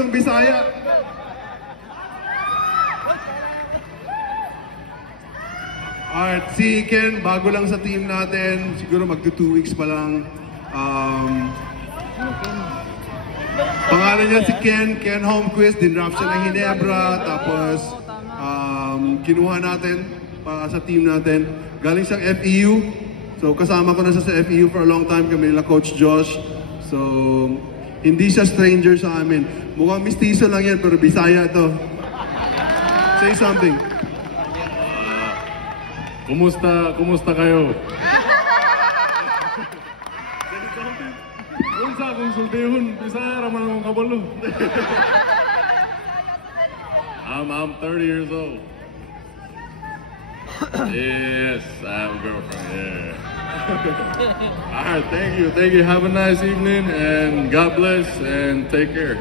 gustong Bisaya. Alright, si Ken, bago lang sa team natin. Siguro magto 2 weeks pa lang. Pangalan niya si Ken Holmquist. Dinraft siya ng Ginebra. Tapos, kinuha natin para sa team natin. Galing siyang FEU. So, kasama ko na siya sa FEU for a long time. Kami nila Coach Josh. So, hindi siya stranger sa amin. Mukhang mistiso lang yan, pero Bisaya to. Say something. Kumusta kayo? Unsa akong sultihon, Bisaya raman akong kabalo. I'm 30 years old. Yes, I have a girlfriend. Yeah. All right, thank you. Have a nice evening, and God bless, and take care.